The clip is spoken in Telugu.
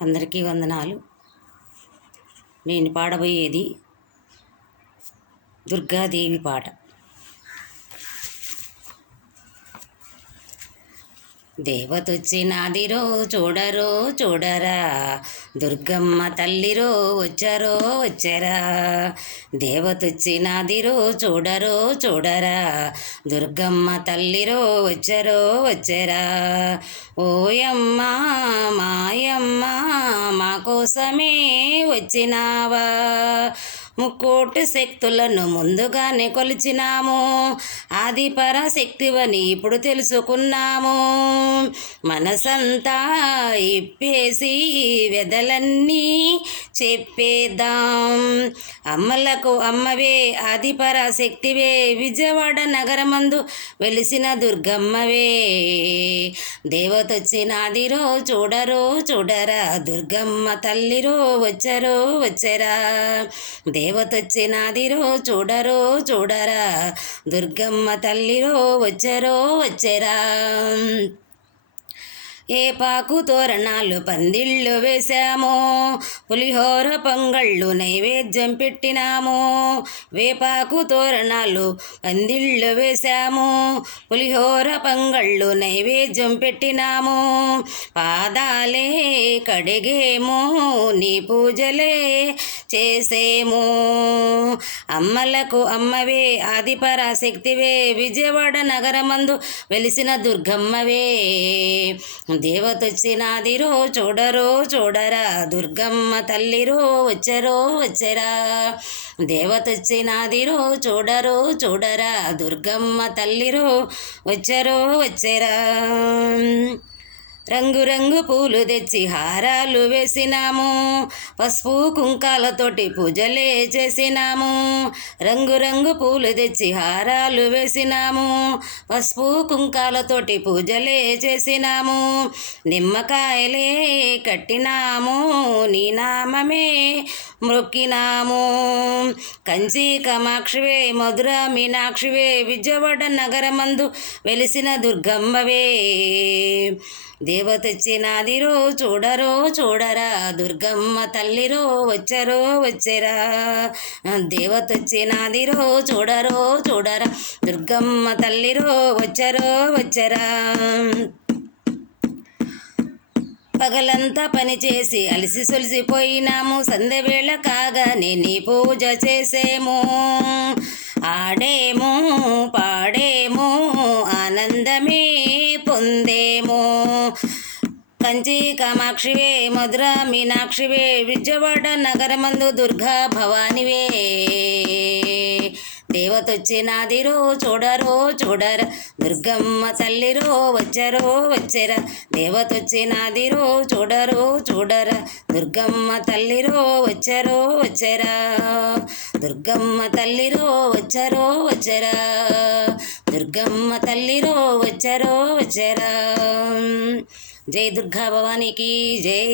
అందరికీ వందనాలు. నేను పాడబోయేది దుర్గాదేవి పాట. దేవతొచ్చినాదిరో చూడరో చూడరా, దుర్గమ్మ తల్లిరో వచ్చరో వచ్చరా. దేవతొచ్చినాదిరో చూడరో చూడరా, దుర్గమ్మ తల్లిరో వచ్చరో వచ్చరా. ఓయమ్మ మాయమ్మ మా కోసమే వచ్చినావా, ముక్కోటి శక్తులను ముందుగానే కొలిచినాము, ఆది పరాశక్తివని ఇప్పుడు తెలుసుకున్నాము. మనసంతా ఇప్పేసి వెదలన్నీ చెప్పేద్దాం. అమ్మలకు అమ్మవే ఆది పరాశక్తివే, విజయవాడ నగరమందు వెలిసిన దుర్గమ్మవే. దేవతొచ్చినాదిరో చూడరో చూడరా, దుర్గమ్మ తల్లిరో వచ్చరో వచ్చరా. దేవతొచ్చినాదిరో చూడరో చూడరా, దుర్గమ్మ తల్లిరో వచ్చరో వచ్చరా. ఏపాకు తోరణాలు పందిళ్ళు వేశాము, పులిహోర పొంగళ్ళు నైవేద్యం పెట్టినాము. వేపాకు తోరణాలు పందిళ్ళు వేశాము, పులిహోర పొంగళ్ళు నైవేద్యం పెట్టినాము. పాదాలే కడిగేము, నీ పూజలే చేసేము. అమ్మలకు అమ్మవే ఆది పరాశక్తివే, విజయవాడ నగరమందు వెలిసిన దుర్గమ్మవే. దేవతొచ్చినాదిరో చూడరో చూడరా, దుర్గమ్మ తల్లిరో వచ్చరో వచ్చరా. దేవతొచ్చినాదిరో చూడరో చూడరా, దుర్గమ్మ తల్లిరో వచ్చరో వచ్చరా. రంగురంగు పూలు తెచ్చి హారాలు వేసినాము, పసుపు కుంకాలతోటి పూజలే చేసినాము. రంగురంగు పూలు తెచ్చి హారాలు వేసినాము, పసుపు కుంకాలతోటి పూజలే చేసినాము. నిమ్మకాయలే కట్టినాము, నీ నామమే మ్రొక్కినాము. కంచి కామాక్షివే, మధుర మీనాక్షివే, విజయవాడ నగరమందు వెలిసిన దుర్గమ్మవే. దేవతొచ్చినాదిరో చూడరో చూడరా, దుర్గమ్మ తల్లిరో వచ్చరో వచ్చరా. దేవతొచ్చినాదిరో చూడరో చూడరా, దుర్గమ్మ తల్లిరో వచ్చరో వచ్చరా. పగలంతా పనిచేసి అలసి సొలిసిపోయినాము, సంధ్యవేళ కాగానే నీ పూజ చేసేము. ఆడేము పాడేము ఆనందమే పొందేము. కంచి కామాక్షివే, మధుర మీనాక్షివే, విజయవాడ నగరమందు దుర్గా భవానివే. దేవతొచ్చినాదిరో చూడరో చూడరా, దుర్గమ్మ తల్లిరో వచ్చరో వచ్చరా. దేవతొచ్చినాదిరో చూడరో చూడరా, దుర్గమ్మ తల్లిరో వచ్చరో వచ్చరా. దుర్గమ్మ తల్లిరో వచ్చరో వచ్చరా, దుర్గమ్మ తల్లిరో వచ్చరో వచ్చరా. జై దుర్గా భవానికి జై.